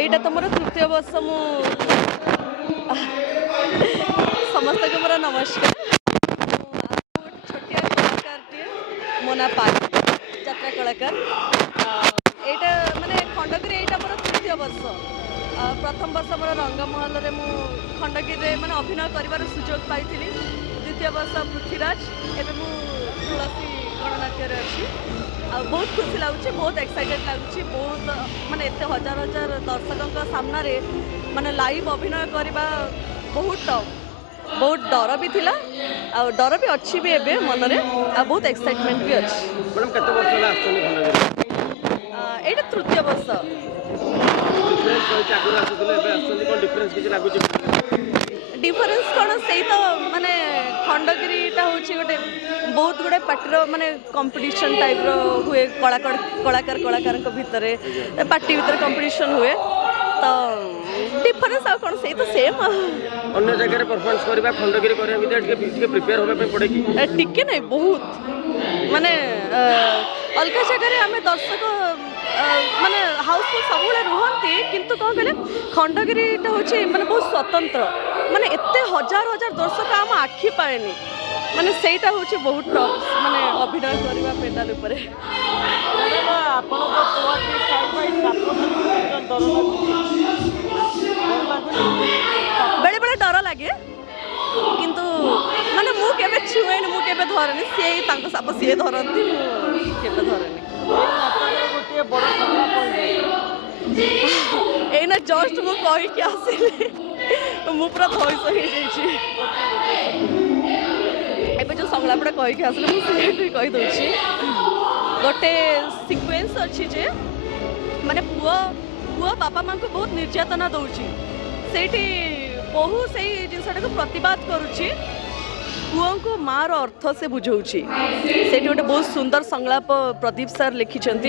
এইটা তো মোর তৃতীয় বর্ষ মু समस्त को मोर नमस्कार छोटिया कलाकारटे मो ना पाली यात्रा कलाकार एटा माने खंडगिरी एटा मोर तृतीय वर्ष प्रथम वर्ष मोर रंगमहल रे मु खंडगिरी माने अभिनय करिवार सुजोग पाइथिली द्वितीय वर्ष पृथ्वीराज एबे मु तुलसी गणनाट्य रे अछि बहुत खुशी लगुच बहुत एक्साइटेड लगुच बहुत माने एते हजार हजार दर्शकों सामना रे माने लाइव अभिनय करवा बहुत टफ बहुत डर भी थिला आ डर भी अच्छी भी एबे मन रे आ बहुत एक्साइटमेंट भी अछि मैडम कते वर्ष ला आछनी खंडगिरी एटा तृतीय वर्ष डिफरेंस होय चाकुर आछुले एबे आछनी कोन डिफरेंस किछ लागुच डिफरेंस कोन सेही तो माने खंडगिरी टा होची गोटे बहुत गुडे पार्टी माने कंपटीशन टाइप रो हुए कलाकार को भितरे पार्टी भितर कंपटीशन हुए तो डिफरेंस आ कोन सेही तो सेम अन्य जगह रे परफॉर्मेंस करबा खंडगिरी करे भितर के प्रिपेयर होबे पे पड़े की टिके नहीं बहुत माने अलग जगह रे हमें दर्शक माने हाउसफुल सब रुहंती किंतु कौन कहले खंडगिरी टा होची माने बहुत स्वतंत्र माने एते हजार हजार दर्शक आम आखि पाएनी माने सेटा होची बहुत टफ माने अभिनय करबा पेंडाल ऊपर आपण तो पुआटी साइड बाय साप बेले बेले डर लगे किंतु माने मु केबे छुएनी मु केबे धरनी से तांको साप से धरंती मु केबे धरनी गोटे बड़ संलाप एना जस्ट मु कहि के आसिले मु पूरा धैर्य हो जाइछि एबे जो संलापटा कहि के आसिले मु से कहि दोछि गोटे सीक्वेंस अछि जे माने पुआ बापा मां को बहुत निर्यातना दौची सेठी बहु से जिनसटा को प्रतिवाद करुची पुओं को मार अर्थ से बुझाऊँगी से गोटे बहुत सुंदर संलाप प्रदीप सर लिखिंट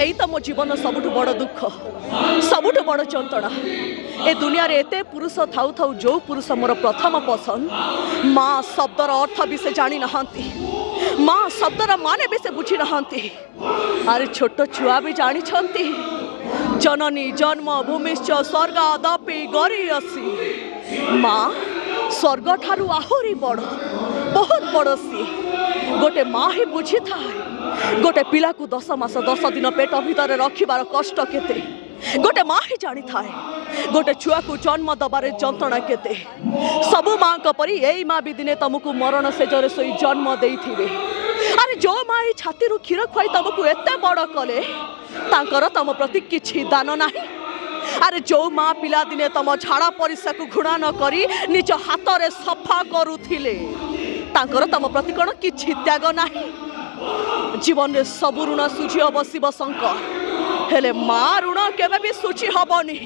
यही तो मो जीवन सबुठ बड़ दुख सबुठ बड़ जंत्रणा ए दुनिया रे एते पुरुष थाउ थाउ जो पुरुष मोर प्रथम पसंद माँ शब्दर अर्थ भी से जानी नहांती माँ शब्दर माने भी से बुझी नहांती अरे छोट छुआ भी जानी छंती जननी जन्म भूमिश्च स्वर्गादपि गरीयसी माँ स्वर्ग ठारू आहुरी बड़ बहुत बड़ सी गोटे माँ ही बुझी था गोटे पिला को 10 मास 10 दिन पेट भीतर रखिबार कष्ट केते गोटे माँ ही जानी थाए गोटे छुआ को जन्म दबारे जंत्रणा केते सबु माँ का परी एई माँ भी दिने तुमको मरण सेजरे सोई जन्म देइथिबे अरे जो माँ ई छाती रु क्षीर खुआई तुमको एते बड़ कले तांकर तम प्रति किछि दान नाही अरे जो माँ पिला दिने तुम झाड़ा परिस्रा को घृणा न करी निज हाथ रे सफा करुथिले तांकर तम प्रति कोन किछि त्याग नाही जीवन रे सब ऋण सुझी बसिब संकर हेले माँ ऋण केबे भी सुझी हबनी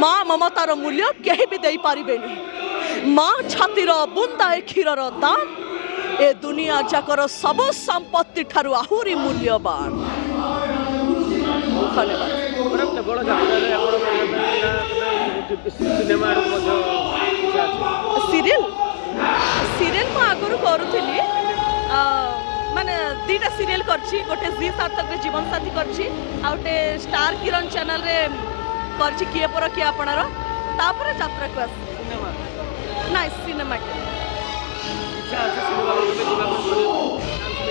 माँ ममतार मूल्य केही भी देई पारिबेनी माँ छातीर बुंदाए क्षीरर दाम ए दुनिया जाकर सब संपत्ति ठारू आहुरी मूल्यवान धन्यवाद सीरियल सीरियल मु आगुरी करूली माने दीटा सीरियल करछि गोटे जी सार्थक रे जीवन साथी करछि आ गोटे स्टार किरण चैनल रे करछि किए पर किए आपणार तापर यात्रा को आस सिनेमा नाइ सिनेमा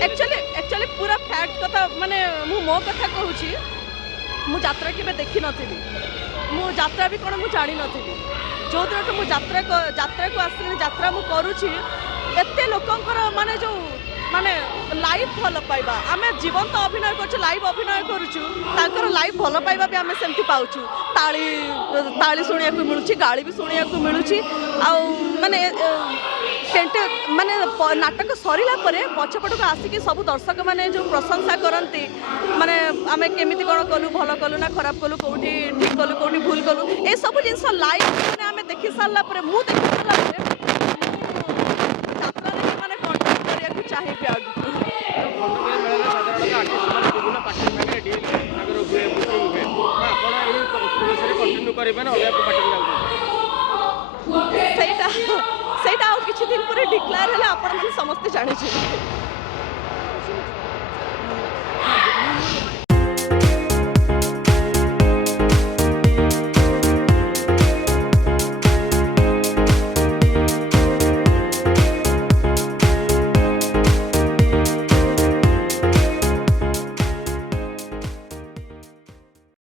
एक्चुअली पूरा फैक्ट कथा माने मु मो कथा कहूछि मु यात्रा केबे देखि नथिली मु यात्रा भी कोन मु जानि नथिली जो दिन मु यात्रा को आसली यात्रा मु करूछि एते लोकंकर माने जो माने लाइव भल पाइबा आमे जीवन तो अभिनय करछु लाइव अभिनय करछु ताकर लाइव भल पाइबा भी आमे सेमति पाउछु ताली सुनिया को मिलुछि गाली भी सुनिया को मिलुछि आ माने पेंटे माने नाटक सरिला परे पछपट को आसिकी सब दर्शक माने जो प्रशंसा करती माने आमे केमिति कोन कलु भल कलु ना खराब कलु कोठी ठीक कलु कोठी भूल कलु ए सब जिंस लाइव माने आमे देखि सारला परे मु देखि सारला परे यात्रा रे माने कांटेक्ट करिया को चाहे भी आगु सेटा सेटा किछि दिन पर डिक्लेयर होला आपण समस्त जानि छी।